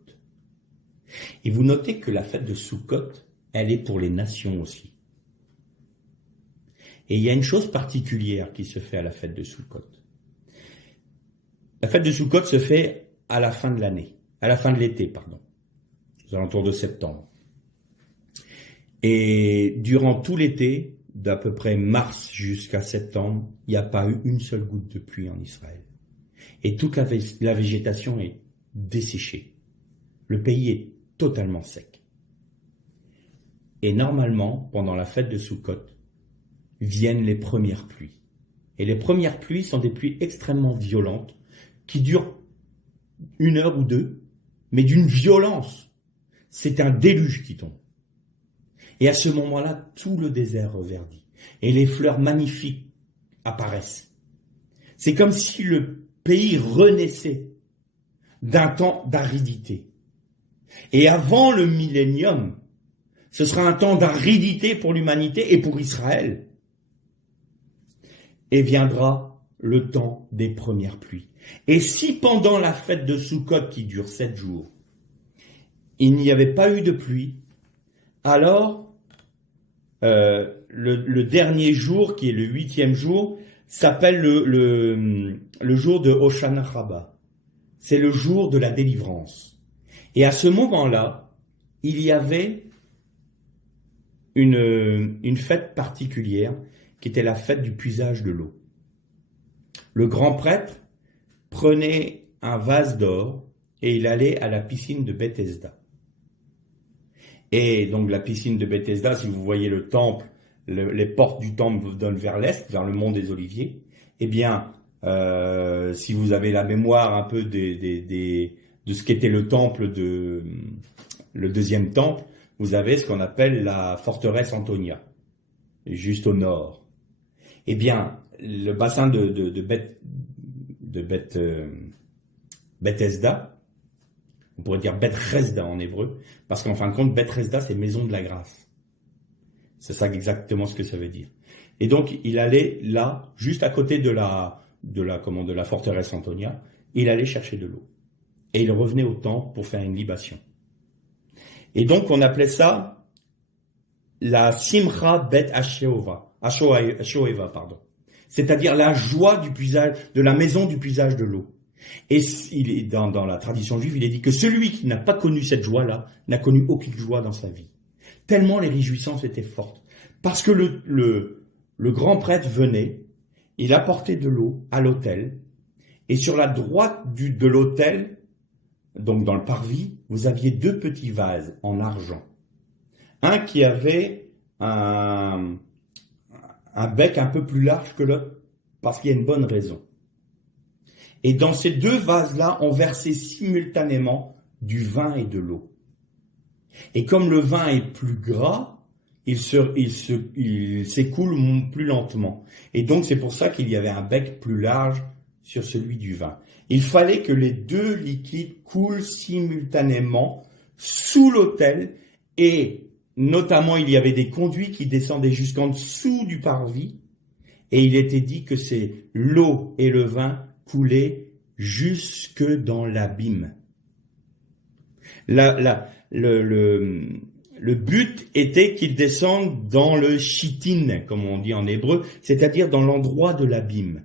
Et vous notez que la fête de Sukkot, elle est pour les nations aussi. Et il y a une chose particulière qui se fait à la fête de Sukkot. La fête de Sukkot se fait à la fin de l'année, à la fin de l'été, pardon, aux alentours de septembre. Et durant tout l'été, d'à peu près mars jusqu'à septembre, il n'y a pas eu une seule goutte de pluie en Israël. Et toute la végétation est desséchée. Le pays est totalement sec. Et normalement, pendant la fête de Sukkot, viennent les premières pluies. Et les premières pluies sont des pluies extrêmement violentes, qui durent 1 heure ou 2, mais d'une violence. C'est un déluge qui tombe. Et à ce moment-là, tout le désert reverdit. Et les fleurs magnifiques apparaissent. C'est comme si le pays renaissait d'un temps d'aridité. Et avant le millénium, ce sera un temps d'aridité pour l'humanité et pour Israël. Et viendra le temps des premières pluies. Et si pendant la fête de Sukkot qui dure 7 jours, il n'y avait pas eu de pluie, alors le dernier jour, qui est le 8e jour, s'appelle le jour de Hoshana Rabbah. C'est le jour de la délivrance. Et à ce moment-là, il y avait une fête particulière qui était la fête du puisage de l'eau. Le grand prêtre prenait un vase d'or et il allait à la piscine de Bethesda. Et donc la piscine de Bethesda, si vous voyez le temple, les portes du temple donnent vers l'est, vers le mont des Oliviers. Eh bien, si vous avez la mémoire un peu de ce qu'était le temple le deuxième temple, vous avez ce qu'on appelle la forteresse Antonia, juste au nord. Eh bien, le bassin de Bethesda, on pourrait dire Bethesda en hébreu, parce qu'en fin de compte, Bethesda, c'est maison de la grâce. C'est ça exactement ce que ça veut dire. Et donc, il allait là, juste à côté de la forteresse Antonia, il allait chercher de l'eau. Et il revenait au temple pour faire une libation. Et donc, on appelait ça la Simcha Bet Ashoeva, pardon. C'est-à-dire la joie du puisage, de la maison du puisage de l'eau. Et dans la tradition juive, il est dit que celui qui n'a pas connu cette joie-là n'a connu aucune joie dans sa vie. Tellement les réjouissances étaient fortes. Parce que le grand prêtre venait, il apportait de l'eau à l'autel, et sur la droite de l'autel, donc dans le parvis, vous aviez 2 petits vases en argent. Un qui avait un bec un peu plus large que l'autre, parce qu'il y a une bonne raison. Et dans ces 2 vases-là, on versait simultanément du vin et de l'eau. Et comme le vin est plus gras, il s'écoule plus lentement. Et donc c'est pour ça qu'il y avait un bec plus large sur celui du vin. Il fallait que les 2 liquides coulent simultanément sous l'autel, et notamment il y avait des conduits qui descendaient jusqu'en dessous du parvis, et il était dit que c'est l'eau et le vin coulaient jusque dans l'abîme. Le but était qu'ils descendent dans le chitin, comme on dit en hébreu, c'est-à-dire dans l'endroit de l'abîme.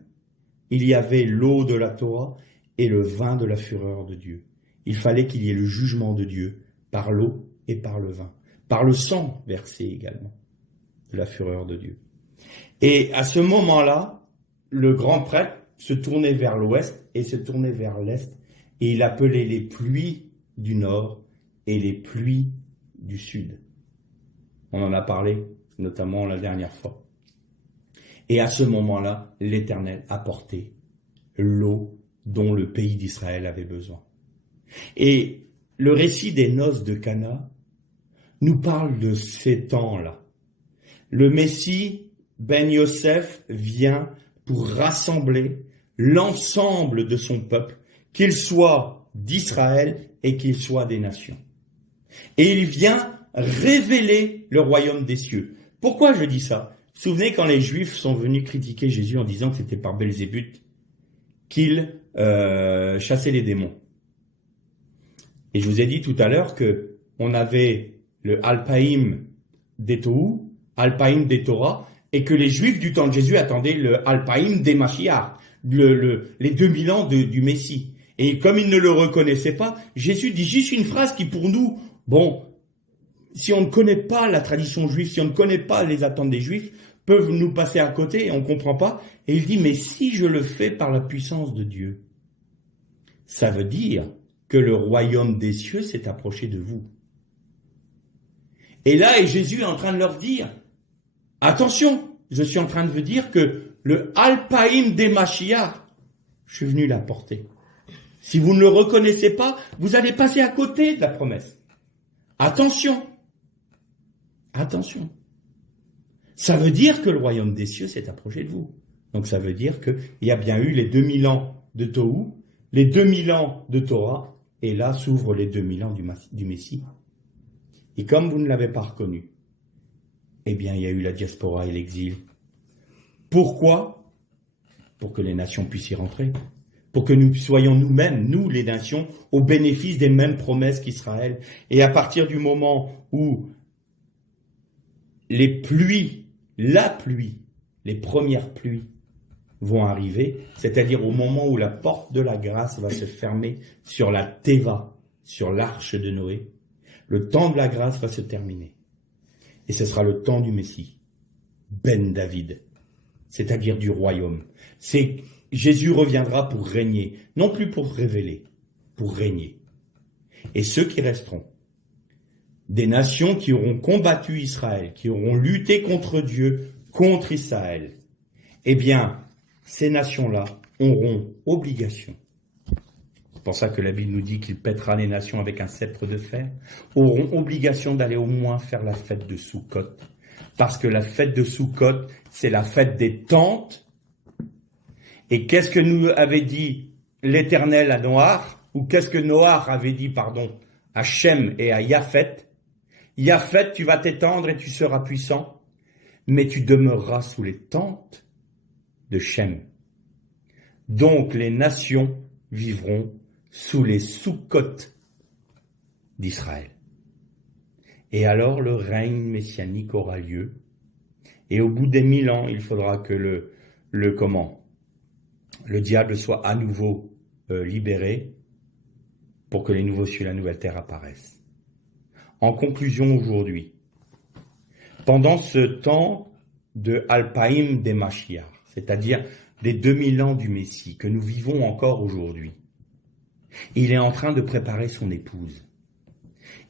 Il y avait l'eau de la Torah et le vin de la fureur de Dieu. Il fallait qu'il y ait le jugement de Dieu par l'eau et par le vin, par le sang versé également de la fureur de Dieu. Et à ce moment-là, le grand prêtre se tournait vers l'ouest et se tournait vers l'est, et il appelait les pluies du nord et les pluies du sud. On en a parlé notamment la dernière fois. Et à ce moment-là, l'Éternel apportait l'eau dont le pays d'Israël avait besoin. Et le récit des noces de Cana nous parle de ces temps-là. Le Messie, Ben Yosef, vient pour rassembler l'ensemble de son peuple, qu'il soit d'Israël et qu'il soit des nations. Et il vient révéler le royaume des cieux. Pourquoi je dis ça ? Vous vous souvenez quand les Juifs sont venus critiquer Jésus en disant que c'était par Belzébuth qu'il chassait les démons. Et je vous ai dit tout à l'heure que on avait le Alpaïm des Tohu, Alpaïm des Torah, et que les Juifs du temps de Jésus attendaient le Alpaïm des Mashiach, les 2000 ans du Messie. Et comme ils ne le reconnaissaient pas, Jésus dit juste une phrase qui pour nous, si on ne connaît pas la tradition juive, si on ne connaît pas les attentes des Juifs, peuvent nous passer à côté et on ne comprend pas. Et il dit, mais si je le fais par la puissance de Dieu, ça veut dire que le royaume des cieux s'est approché de vous. Et là, Jésus est en train de leur dire, attention, je suis en train de vous dire que le Alpaïm des Mashiach, je suis venu l'apporter. Si vous ne le reconnaissez pas, vous allez passer à côté de la promesse. Attention. Attention. Ça veut dire que le royaume des cieux s'est approché de vous. Donc ça veut dire qu'il y a bien eu les 2000 ans de Tohu, les 2000 ans de Torah, et là s'ouvrent les 2000 ans du Messie. Et comme vous ne l'avez pas reconnu, eh bien il y a eu la diaspora et l'exil. Pourquoi ? Pour que les nations puissent y rentrer. Pour que nous soyons nous-mêmes, nous les nations, au bénéfice des mêmes promesses qu'Israël. Et à partir du moment où les pluies, les premières pluies vont arriver, c'est-à-dire au moment où la porte de la grâce va se fermer sur la Teva, sur l'arche de Noé, le temps de la grâce va se terminer. Et ce sera le temps du Messie, Ben David, c'est-à-dire du royaume. Jésus reviendra pour régner, non plus pour révéler, pour régner. Et ceux qui resteront, des nations qui auront combattu Israël, qui auront lutté contre Dieu, contre Israël, eh bien, ces nations-là auront obligation. C'est pour ça que la Bible nous dit qu'il pètera les nations avec un sceptre de fer, auront obligation d'aller au moins faire la fête de Soukhot. Parce que la fête de Soukhot, c'est la fête des tentes. Et qu'est-ce que nous avait dit l'Éternel à Noach, ou qu'est-ce que Noach avait dit, à Shem et à Japhet? Japhet, tu vas t'étendre et tu seras puissant, mais tu demeureras sous les tentes de Shem. Donc les nations vivront sous les Soukhot d'Israël. Et alors le règne messianique aura lieu, et au bout des 1000 ans, il faudra que le diable soit à nouveau libéré pour que les nouveaux cieux et la nouvelle terre apparaissent. En conclusion aujourd'hui, pendant ce temps de Alpaïm des Mashiach, c'est-à-dire des 2000 ans du Messie que nous vivons encore aujourd'hui, il est en train de préparer son épouse.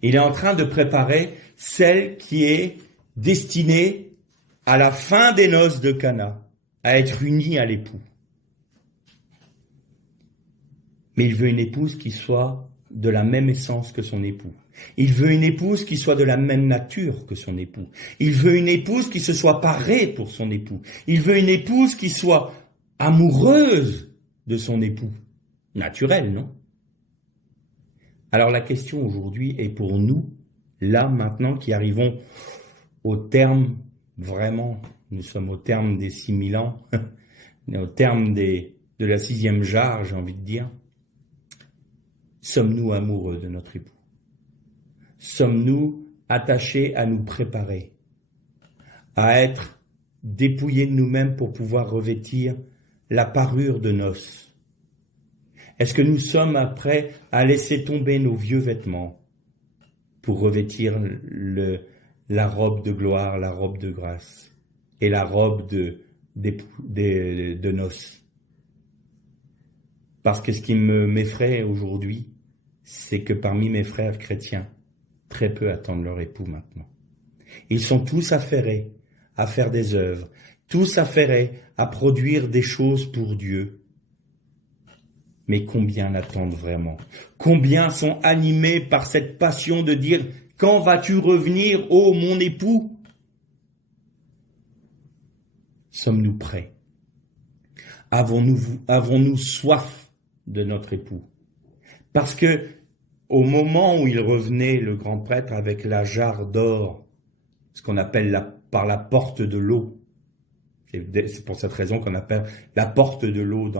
Il est en train de préparer celle qui est destinée à la fin des noces de Cana, à être unie à l'époux. Mais il veut une épouse qui soit de la même essence que son époux. Il veut une épouse qui soit de la même nature que son époux. Il veut une épouse qui se soit parée pour son époux. Il veut une épouse qui soit amoureuse de son époux. Naturel, non ? Alors la question aujourd'hui est pour nous, là maintenant qui arrivons au terme, vraiment, nous sommes au terme des 6000 ans, au terme de la 6e jarre, j'ai envie de dire, sommes-nous amoureux de notre époux ? Sommes-nous attachés à nous préparer, à être dépouillés de nous-mêmes pour pouvoir revêtir la parure de noces? Est-ce que nous sommes prêts à laisser tomber nos vieux vêtements pour revêtir la robe de gloire, la robe de grâce et la robe de noces? Parce que ce qui m'effraie aujourd'hui, c'est que parmi mes frères chrétiens, très peu attendent leur époux maintenant. Ils sont tous affairés à faire des œuvres, tous affairés à produire des choses pour Dieu. Mais combien l'attendent vraiment? Combien sont animés par cette passion de dire « Quand vas-tu revenir, ô mon époux ?» Sommes-nous prêts? Avons-nous soif de notre époux? Parce que au moment où il revenait, le grand prêtre, avec la jarre d'or, ce qu'on appelle par la porte de l'eau, c'est pour cette raison qu'on appelle la porte de l'eau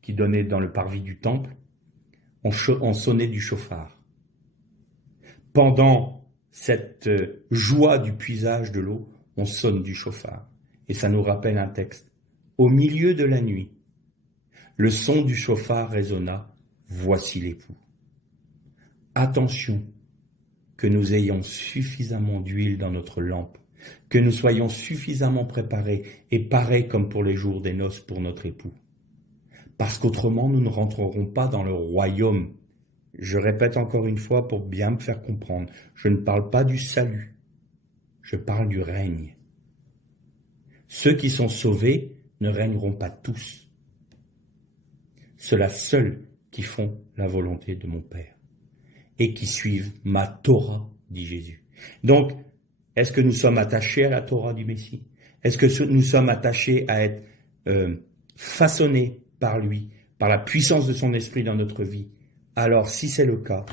qui donnait dans le parvis du temple, on sonnait du chauffard. Pendant cette joie du puisage de l'eau, on sonne du chauffard. Et ça nous rappelle un texte. Au milieu de la nuit, le son du chauffard résonna, voici l'époux. Attention que nous ayons suffisamment d'huile dans notre lampe, que nous soyons suffisamment préparés et parés comme pour les jours des noces pour notre époux. Parce qu'autrement, nous ne rentrerons pas dans le royaume. Je répète encore une fois pour bien me faire comprendre, je ne parle pas du salut, je parle du règne. Ceux qui sont sauvés ne régneront pas tous. Ceux-là seuls qui font la volonté de mon Père et qui suivent ma Torah, dit Jésus. Donc, est-ce que nous sommes attachés à la Torah du Messie? Est-ce que nous sommes attachés à être façonnés par lui, par la puissance de son esprit dans notre vie? Alors, si c'est le cas,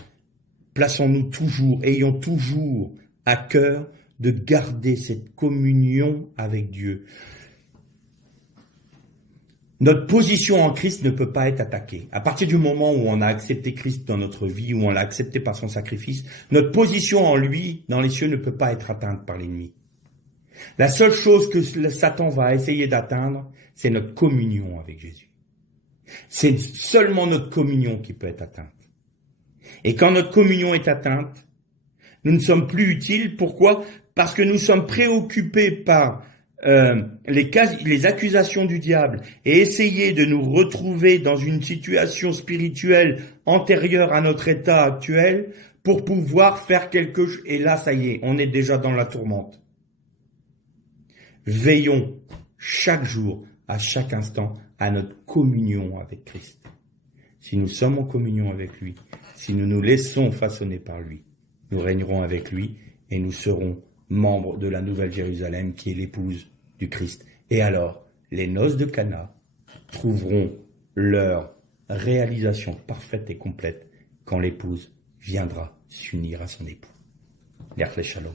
ayons toujours à cœur de garder cette communion avec Dieu. Notre position en Christ ne peut pas être attaquée. À partir du moment où on a accepté Christ dans notre vie, où on l'a accepté par son sacrifice, notre position en lui, dans les cieux, ne peut pas être atteinte par l'ennemi. La seule chose que Satan va essayer d'atteindre, c'est notre communion avec Jésus. C'est seulement notre communion qui peut être atteinte. Et quand notre communion est atteinte, nous ne sommes plus utiles. Pourquoi? Parce que nous sommes préoccupés par les accusations du diable et essayer de nous retrouver dans une situation spirituelle antérieure à notre état actuel pour pouvoir faire quelque chose. Et là, ça y est, on est déjà dans la tourmente. Veillons chaque jour, à chaque instant, à notre communion avec Christ. Si nous sommes en communion avec lui, si nous nous laissons façonner par lui, nous régnerons avec lui et nous serons membres de la Nouvelle Jérusalem qui est l'épouse du Christ. Et alors, les noces de Cana trouveront leur réalisation parfaite et complète quand l'épouse viendra s'unir à son époux. Shalom.